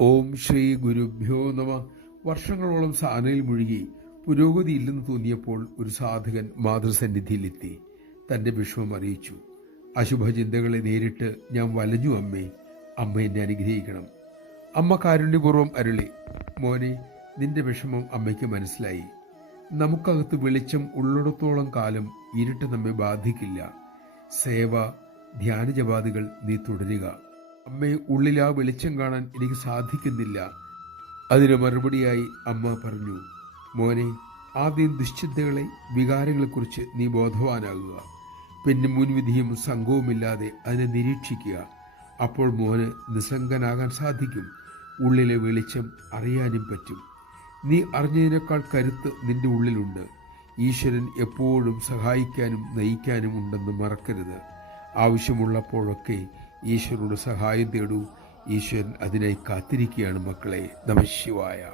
ഓം ശ്രീ ഗുരുഭ്യോ നമ. വർഷങ്ങളോളം സാധനയിൽ മുഴുകി പുരോഗതിയില്ലെന്ന് തോന്നിയപ്പോൾ ഒരു സാധകൻ മാതൃസന്നിധിയിലെത്തി തന്റെ വിഷമം അറിയിച്ചു. അശുഭചിന്തകളെ നേരിട്ട് ഞാൻ വലഞ്ഞു അമ്മേ, അമ്മ എന്നെ അനുഗ്രഹിക്കണം. അമ്മ കാരുണ്യപൂർവ്വം അരുളി, മോനെ, നിന്റെ വിഷമം അമ്മയ്ക്ക് മനസ്സിലായി. നമുക്കകത്ത് വെളിച്ചം ഉള്ളിടത്തോളം കാലം ഇരുട്ട് നമ്മെ ബാധിക്കില്ല. സേവ, ധ്യാനജപാദികൾ നീ തുടരുക. അമ്മയെ ഉള്ളിൽ ആ വെളിച്ചം കാണാൻ എനിക്ക് സാധിക്കുന്നില്ല. അതിന് മറുപടിയായി അമ്മ പറഞ്ഞു, മോനെ, ആദ്യം ദുശ്ചിന്തകളെ, വികാരങ്ങളെക്കുറിച്ച് നീ ബോധവാനാകുക. പിന്നെ മുൻവിധിയും സംഘവുമില്ലാതെ അതിനെ നിരീക്ഷിക്കുക. അപ്പോൾ മോന് നിസ്സംഗനാകാൻ സാധിക്കും. ഉള്ളിലെ വെളിച്ചം അറിയാനും പറ്റും. നീ അറിഞ്ഞതിനേക്കാൾ കരുത്ത് നിന്റെ ഉള്ളിലുണ്ട്. ഈശ്വരൻ എപ്പോഴും സഹായിക്കാനും നയിക്കാനും ഉണ്ടെന്ന് മറക്കരുത്. ആവശ്യമുള്ളപ്പോഴൊക്കെ ഈശ്വരനോട് സഹായം തേടൂ. ഈശ്വരൻ അതിനായി കാത്തിരിക്കുകയാണ് മക്കളെ. നമഃ ശിവായ.